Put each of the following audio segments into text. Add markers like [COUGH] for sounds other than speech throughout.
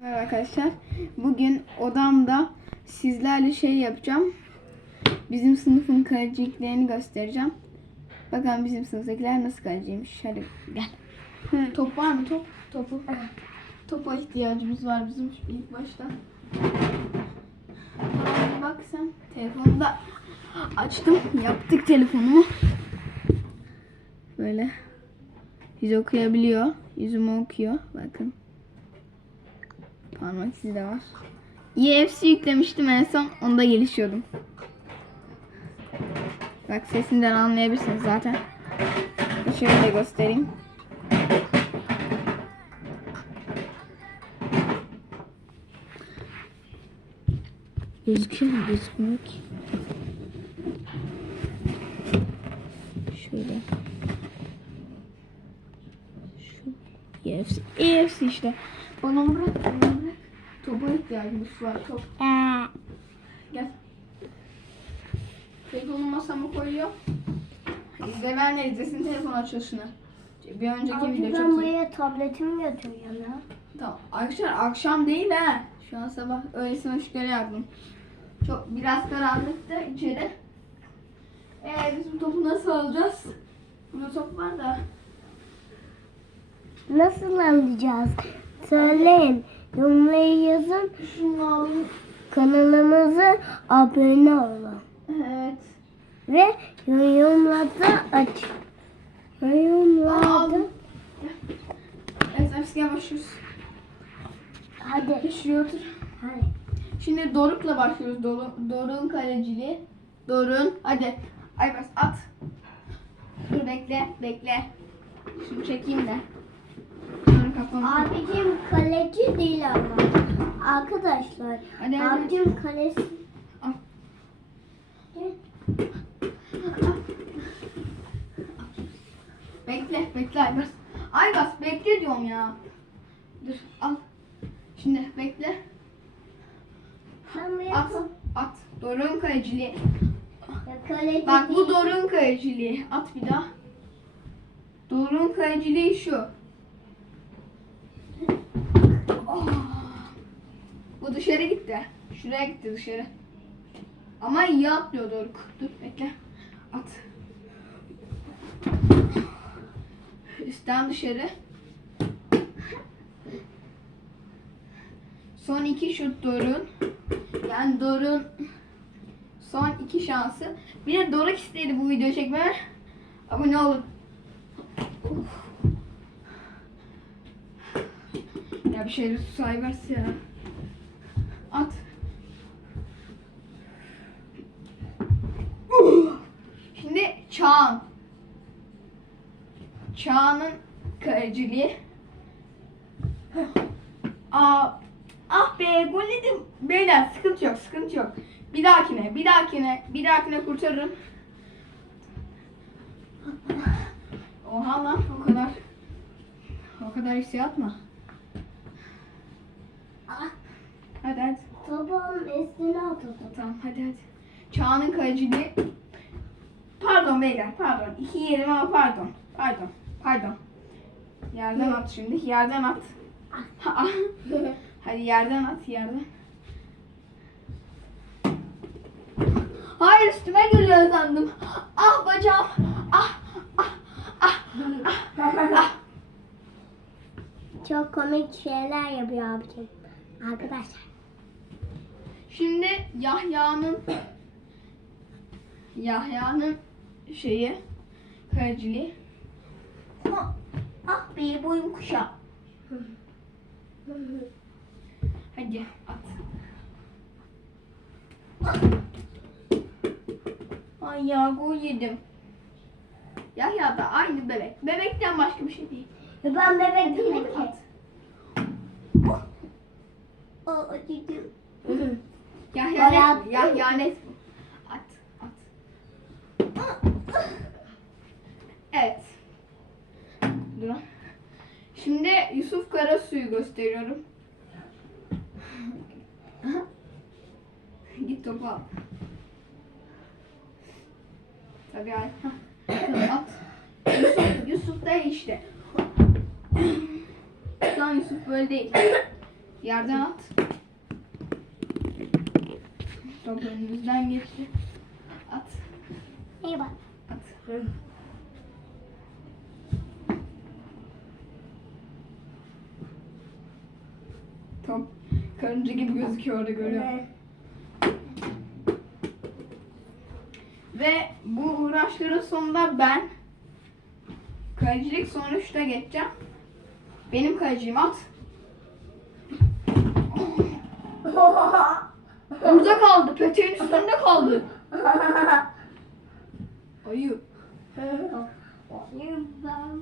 Merhaba arkadaşlar. Bugün odamda sizlerle şey yapacağım. Bizim sınıfın kaleciliklerini göstereceğim. Bakalım bizim sınıftakiler nasıl kaleciymiş. Hadi gel. Top var mı top? Topu. Topa ihtiyacımız var bizim ilk başta. Bak sen telefonu da açtım. Yaptık telefonumu. Böyle. Yüz okuyabiliyor. Yüzümü okuyor. Bakın. Parmak izi de var. EFC yüklemiştim en son. Onda gelişiyordum. Bak sesinden anlayabilirsiniz zaten. Şöyle de göstereyim. Gözüküyor mu? Gözükmüyor ki. Şöyle. Şu. EFC. EFC işte. Bana bırak. İhtiyacımız var. Top. Gel. Telefonu masama koyuyor. İzleyenler izlesin telefon açılışını. Bir önceki video çok buraya tabletimi götürüyorum ya. Tamam. Arkadaşlar akşam değil ha. Şu an sabah öylesine ışıkları yaktım. Çok biraz karanlıktı içeri. Ee, bizim topu nasıl alacağız? Burada top var da. Nasıl alacağız? Söyleyin. Yorumlara yazın. Kanalımıza abone olun. Evet. Ve yorumlarda aç. Yorumlarda. Evet eskiye başlıyoruz. Hadi. Şuraya otur. Hadi. Şimdi Doruk'la başlıyoruz. Doruk, Doruk'un kaleciliği. Doruk'un. Hadi. Aybars at. Dur bekle. Bekle. Şunu çekeyim de. Kafamı. Abicim kaleci değil ama. Arkadaşlar. Hadi, hadi. Abicim kalesi. Al. Bekle. Bekle Aybars. Aybars bekle diyorum ya. Dur al. Şimdi bekle. At. At. Doruk'un kaleciliği. Kaleci Bak bu. Doruk'un kaleciliği. At bir daha. Doruk'un kaleciliği şu. Bu dışarı gitti. Şuraya gitti dışarı. Ama iyi atlıyor Doruk. Dur bekle. At. Üstten dışarı. Son iki şut Doruk'un. Yani Doruk'un son iki şansı. Bir de Doruk istedi bu videoyu çekmemi. Abone olun. Uf. Ya bir şeyler saybers ya. At. Şimdi Çağan. Çağan'ın kaleciliği. Aa, ah be gol. Beyler sıkıntı yok sıkıntı yok. Bir dahakine bir dahakine bir dahakine kurtarırım. Oha lan o kadar. O kadar hissiyat mı? Ah, Hadi hadi. Topuğun üstüne oturdum. Tamam hadi hadi. Çağan'ın kaleciliği. Pardon beyler pardon. İki yerim ama pardon. Pardon. Pardon. Yerden at şimdi. Yerden at. [LAUGHS] hadi yerden at yerden. Hayır üstüme geliyor sandım. Ah bacağım. Ah ah ah ah ah. Çok komik şeyler yapıyor abicim. Arkadaşlar. Şimdi Yahya'nın Yahya'nın şeyi kaleciliği. Ah, ah be boyum kuşa. Hadi at. Ay ya gol yedim. Yahya da aynı bebek. Bebekten başka bir şey değil. Ya Ben bebek değilim ki. At. O acıdı. Yahya net Hayat- bu. Yahya net bu. At. At. Evet. Dur. Şimdi Yusuf Karasu'yu gösteriyorum. Git topu al. Tabii al. At. Yusuf, Yusuf da işte. Şu Yusuf böyle değil. Yerden at. Top önümüzden geçti. At. İyi bak. At. Top karınca gibi gözüküyor orada görüyorum. Ve bu uğraşların sonunda ben kalecilik sonuçta geçeceğim. Benim kaleciyim at. [LAUGHS] Orada kaldı. Peteğin üstünde kaldı. [LAUGHS] Ayı.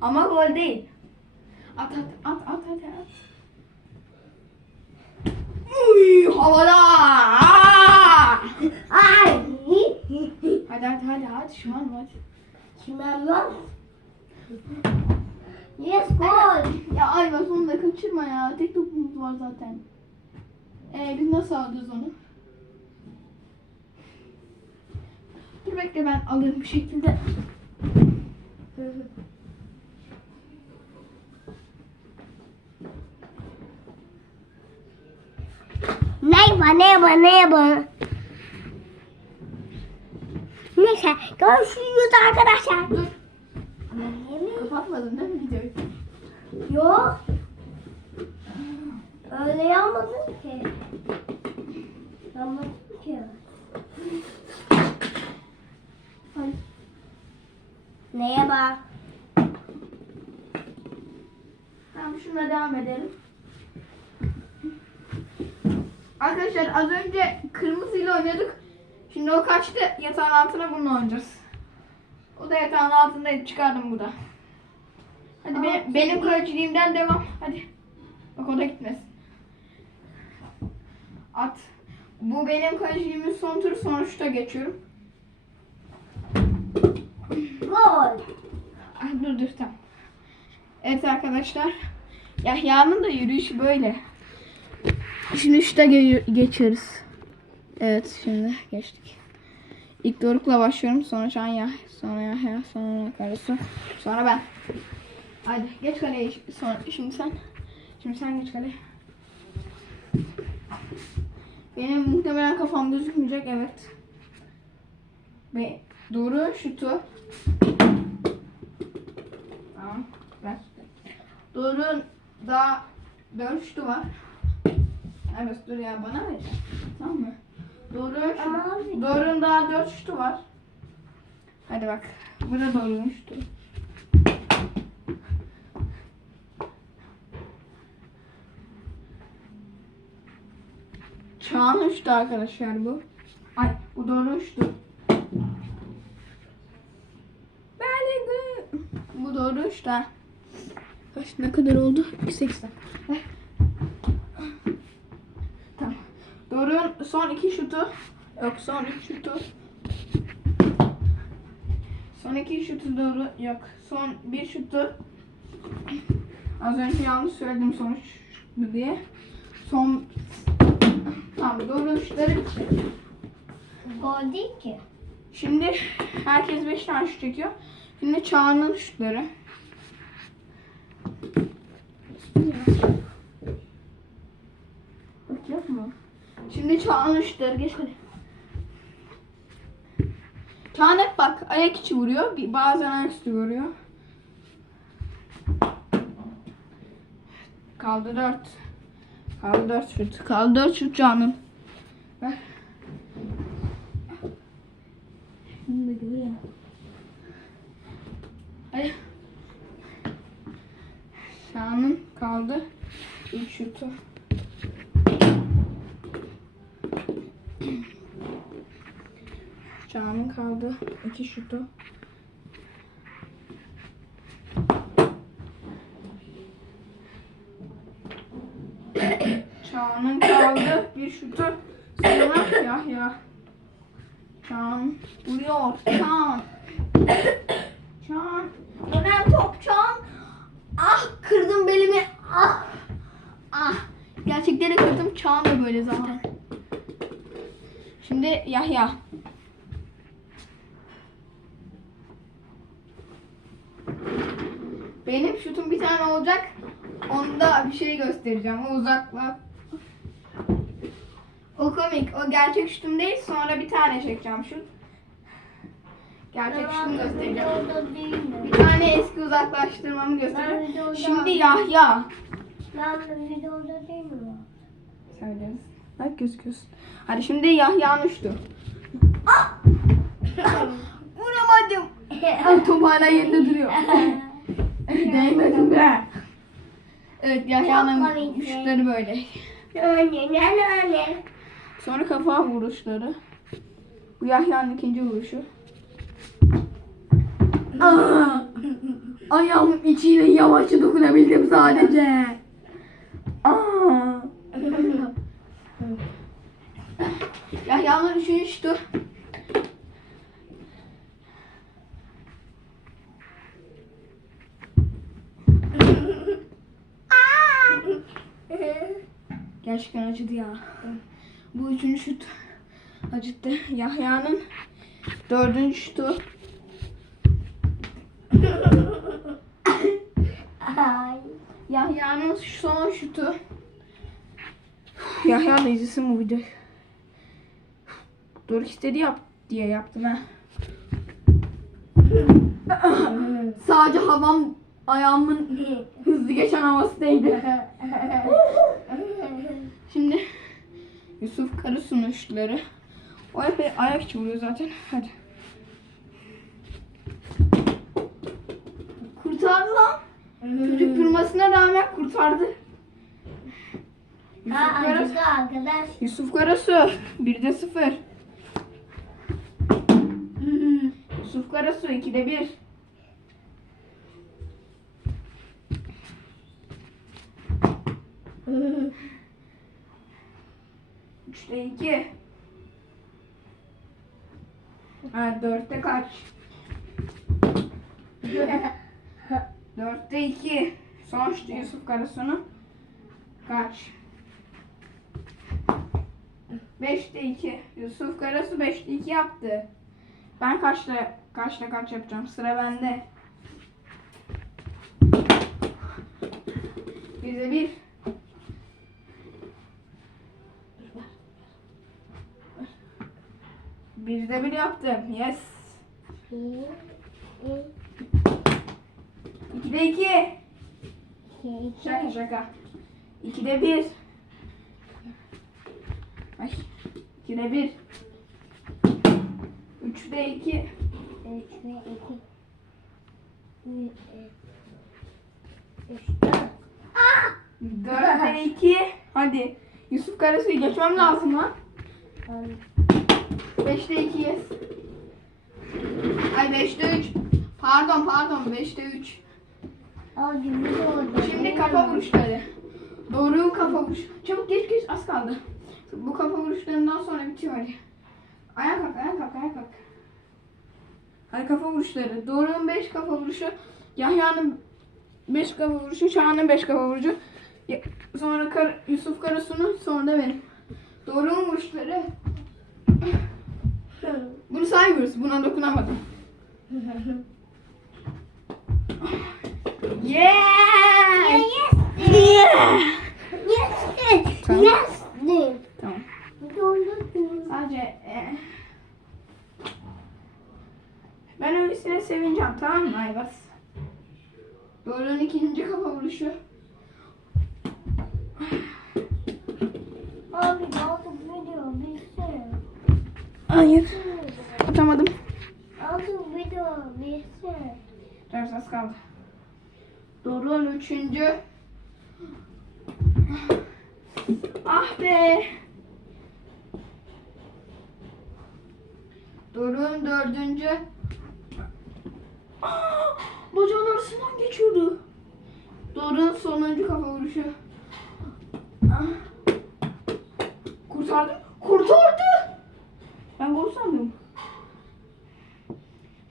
Ama gol değil. At at at at at at. Uy havada. Ay. Hadi hadi hadi hadi şu an hadi. Kimem lan? Yes gol. Ya Ayva sonunda kaçırma ya. Tek topumuz var zaten. Ee, biz nasıl alacağız onu? Dur bekle ben alırım bir şekilde. Ne var ne var ne var? Neyse görüşürüz arkadaşlar. Dur. Kapatmadın değil mi videoyu? Yok. Öyle yapmadım ki. Yapmadım ki. Ay. Neye bak? Tamam şuna devam edelim. Arkadaşlar az önce kırmızıyla oynadık. Şimdi o kaçtı. Yatağın altına bununla oynayacağız. O da yatağın altındaydı. Çıkardım bu da. Hadi Aa, be- benim kaleciliğimden devam. Hadi. Bak o da gitmesin. At. Bu benim kaleciliğimin son turu sonuçta geçiyorum. Gol. Tamam. Evet arkadaşlar. Yahya'nın da yürüyüşü böyle. Şimdi şuta ge- geçiyoruz. Evet şimdi geçtik. İlk Doruk'la başlıyorum. Sonra Can Yah. Sonra Yahya. Sonra Karasu. Sonra ben. Hadi geç kaleye. Sonra, şimdi sen. Şimdi sen geç kaleye. Benim muhtemelen kafam gözükmeyecek. Evet. Ve doğru şutu. Tamam. Ver. Doğru daha dört şutu var. Evet dur ya bana ver. Tamam mı? Doğru abi- Doğru'nun daha dört şutu var. Hadi bak. Bu da Doğru'nun şutu. Çağın şutu arkadaşlar bu. Ay bu Doğru'nun şutu. Very good. Bu doğru işte. Kaç ne kadar oldu? 80. Ver. Tamam. Doğru son iki şutu. Yok son üç şutu. Son iki şutu doğru. Yok son bir şutu. Az önce yanlış söyledim sonuç bu diye. Son Tamam doğru şutları bitti. Gol değil ki. Şimdi herkes 5 tane şut çekiyor. Şimdi Çağan'ın şutları. Bak yapma. Şimdi Çağan'ın şutları. Geç hadi. Çağan hep bak ayak içi vuruyor. Bazen ayak üstü vuruyor. Kaldı 4. Kaldı 4 şut. Kaldı 4 şut Çağan'ın. Ver. Bunu da 3 yutu. Canım kaldı. 2 şutu. Çağan'ın kaldı bir şutu. Sonra Yahya. Çağan vuruyor. Çağan. Gerçekten de kırdım. Çağan da böyle zaten. Şimdi Yahya. Benim şutum bir tane olacak. Onda bir şey göstereceğim. O uzakla O komik. O gerçek şutum değil. Sonra bir tane çekeceğim şut. Gerçek şutumu göstereceğim. Bir tane eski uzaklaştırmamı göstereceğim. Şimdi Yahya. Ben videoda değilim. Söyleriz. Bak gözüküyorsun. Hadi şimdi Yahya'nın şutu. Vuramadım. Ah, Top hala yerinde duruyor. [LAUGHS] Değmedim be. Evet Yahya'nın Çok komik. şutları böyle. Öyle ne öyle. Sonra kafa vuruşları. Bu Yahya'nın ikinci vuruşu. Aa! Ayağımın içiyle yavaşça dokunabildim sadece. Aa! Yahya'nın üçüncü şutu. Gerçekten acıdı ya. Bu üçüncü şut acıttı. Yahya'nın dördüncü şutu. Yahya'nın son şutu. Yahya da izlesin bu videoyu. Doruk istedi yap diye yaptım ha. [LAUGHS] Sadece havam ayağımın hızlı geçen havası değdi. [LAUGHS] Şimdi Yusuf Karasu'nun şutları. O hep ayak içi vuruyor zaten. Hadi. Kurtardı lan. Çocuk durmasına rağmen kurtardı. Yusuf, Aa, Karasu, arkadaş. Yusuf Karasu 1'de 0. Yusuf Karasu 2'de 1. Üçte iki. Ha dörtte kaç? Dörtte iki. Son şutu Yusuf Karasu'nun. Kaç? Beşte iki. Yusuf Karasu beşte iki yaptı. Ben kaçta kaçta kaç yapacağım? Sıra bende. Bize bir. Bizde bir yaptım. Yes. İkide iki. Şaka şaka. İkide bir. Ay. İkide bir. Üçte iki. Üç ve iki. Üç, üç, dört. Dörtte iki. Hadi. Yusuf Karasu'yu geçmem lazım lan. On. Beşte iki yes. Ay beşte üç. Pardon pardon beşte üç. Aa, cümle oldu. Şimdi kafa vuruşları. Doğru kafa vuruş. Çabuk geç geç az kaldı. Bu kafa vuruşlarından sonra bitiyor hadi. Ayağa kalk ayağa kalk ayağa kalk. Hadi kafa vuruşları. Doğru'nun 5 kafa vuruşu. Yahya'nın 5 kafa vuruşu. Çağan'ın 5 kafa vuruşu. Sonra Kar- Yusuf Karasu'nun sonra da benim. Doğru'nun vuruşları. Bunu saymıyoruz. Buna dokunamadım. [LAUGHS] Yeah! Yeah! Yes. Tamam. Yes. Tamam. Doğru. Sadece ben öylesine sevineceğim tamam mı Ayvaz? Doğru'nun ikinci kafa vuruşu. Abi aldık video bilsin. Hayır. Atamadım. Aldık video bilsin. Ders az kaldı. Doğru'nun üçüncü. Ah be. Doruk'un dördüncü. Ah, [GASPS] Bacağın arasından geçiyordu. Doruk'un sonuncu kafa vuruşu. [GASPS] Kurtardı. Kurtardı. Ben gol sandım.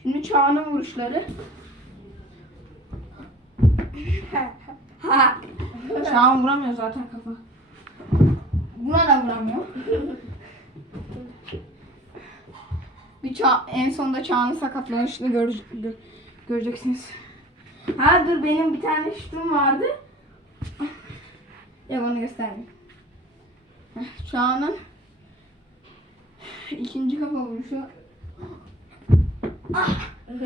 Şimdi Çağan'ın vuruşları. Ha. [LAUGHS] Çağan vuramıyor zaten kafa. Buna da vuramıyor. Bir çağ, en sonunda Çağan'ın sakatlanışını göre, gö- göreceksiniz. Ha dur benim bir tane şutum vardı. Ya onu göstermeyeyim. Heh, Çağan'ın İkinci kafa vuruşu. Ah! [LAUGHS]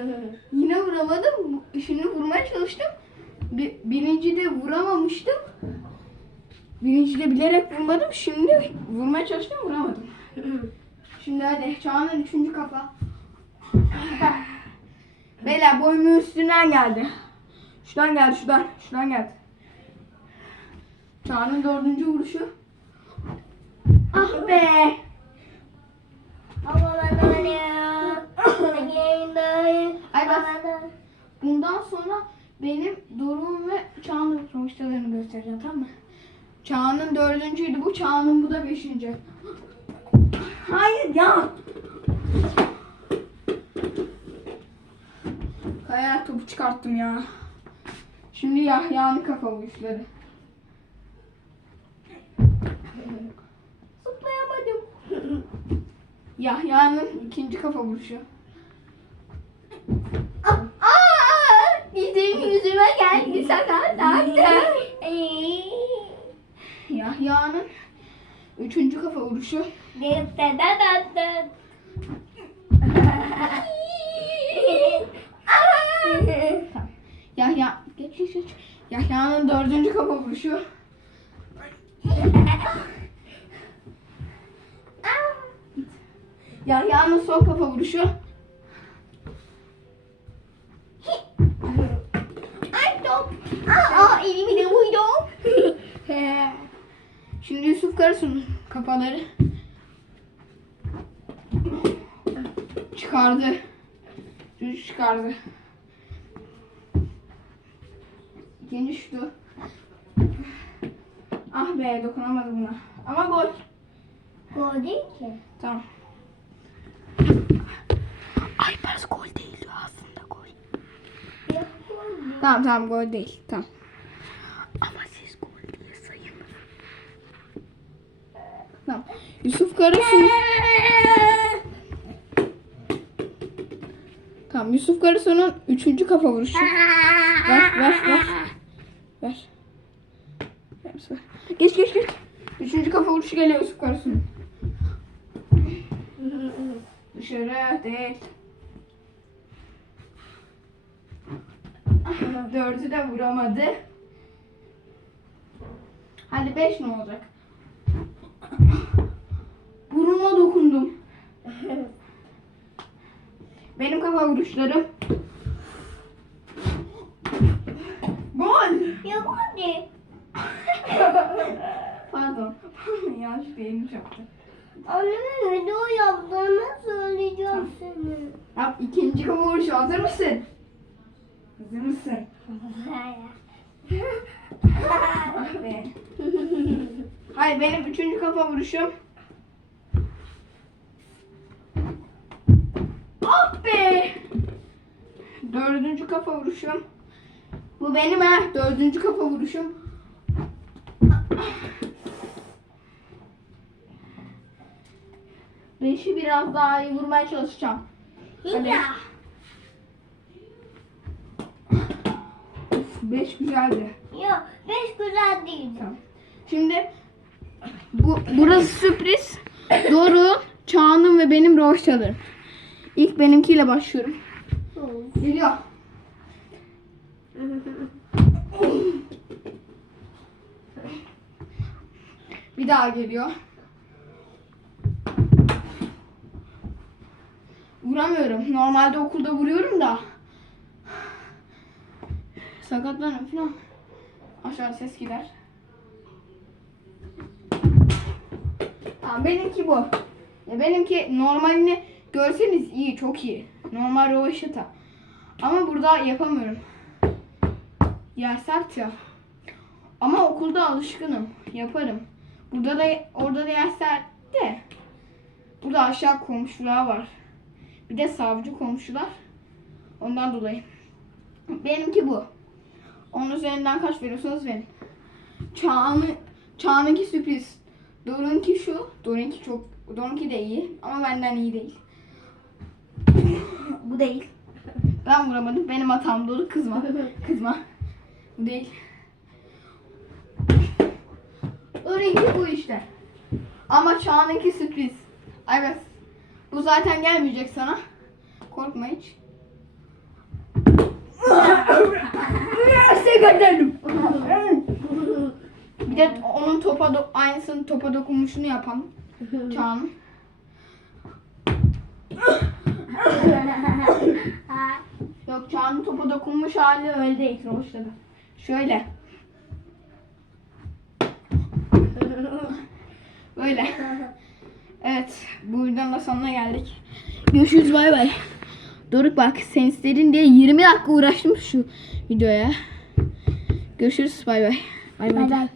Yine vuramadım. Şimdi vurmaya çalıştım. Bir, birinci de vuramamıştım. Birinci de bilerek vurmadım. Şimdi vurmaya çalıştım vuramadım. [LAUGHS] Şimdi hadi Çağan'ın üçüncü kafa. [LAUGHS] Beyler boyumun üstünden geldi. Şuradan geldi şuradan. Şuradan geldi. Çağan'ın dördüncü vuruşu. Ah be. Ay bak. Bundan sonra benim Doruk'un ve Çağan'ın sonuçlarını göstereceğim tamam mı? Çağan'ın dördüncüydü bu, Çağan'ın bu da beşinci. Hayır ya. Kaya topu çıkarttım ya. Şimdi Yahya'nın kafa vuruşları. Zıplayamadım. Yahya'nın ikinci kafa vuruşu. Bizim yüzüme geldi sakatlandı. Yahya'nın üçüncü kafa vuruşu. [LAUGHS] Yahya, geç geç geç. Yahya'nın dördüncü kafa vuruşu. Yahya'nın son kafa vuruşu. Ay top. Aa, elimi de vurdum. Şimdi Yusuf Karasu'nun kafaları çıkardı. Çocuk çıkardı. İkinci şutu. Ah be dokunamadı buna. Ama gol. Gol değil ki. Tamam. Ay biraz gol değil aslında gol. Yok, gol değil. Tamam tamam gol değil. Tamam. Ama siz gol diye sayın. Tamam. Yusuf Karasu. Tamam Yusuf Karasu'nun üçüncü kafa vuruşu. Ver ver ver. Ver. Ver. Geç geç geç. Üçüncü kafa vuruşu geliyor Yusuf Karasu'nun. Dışarı değil. Dördü de vuramadı. Hadi beş ne olacak? Burnuma dokundum. Benim kafa vuruşlarım. Gol. Ya gol [LAUGHS] değil. Pardon. [LAUGHS] Yanlış elim çarptı. Annemin video yaptığını söyleyeceğim seni. Yap ikinci kafa vuruşu hazır mısın? Hazır mısın? Ah [LAUGHS] be. Hayır benim üçüncü kafa vuruşum. Ah be. Dördüncü kafa vuruşum. Bu benim ha. Dördüncü kafa vuruşum. Beşi biraz daha iyi vurmaya çalışacağım. Hadi. Beş güzeldi. Yok, beş güzel değil. Tamam. Şimdi bu burası sürpriz. Doğru. Çağan'ın ve benim roştalarım. İlk benimkiyle başlıyorum. Geliyor. [LAUGHS] Bir daha geliyor. Vuramıyorum. Normalde okulda vuruyorum da. Sakatlanıyorum falan. Aşağı ses gider. Tamam benimki bu. Ya benimki normalini görseniz iyi, çok iyi. Normal rovaşata. Ama burada yapamıyorum. Sert ya. Ama okulda alışkınım. Yaparım. Burada da orada da sert de. Burada aşağı komşular var. Bir de savcı komşular. Ondan dolayı. Benimki bu. Onun üzerinden kaç veriyorsanız verin. Çağan'ı, Çağan'ınki sürpriz. Dorun'ki şu. Dorun'ki çok, Dorun'ki de iyi. Ama benden iyi değil. Bu değil. Ben vuramadım. Benim hatam dolu. Kızma. Kızma. Değil. Dorun'ki bu işte. Ama Çağan'ınki sürpriz. Evet. Bu zaten gelmeyecek sana. Korkma hiç. Bir de onun topa do- aynısının topa dokunmuşunu yapalım. Çağın. [LAUGHS] Yok Çağan'ın topa dokunmuş hali öyle değil. Roşladı. Şöyle. [LAUGHS] Böyle. Evet. Bu videonun da sonuna geldik. Görüşürüz bay bay. Doruk bak sen istedin diye 20 dakika uğraştım şu videoya. Görüşürüz bay. Bay Bay bay.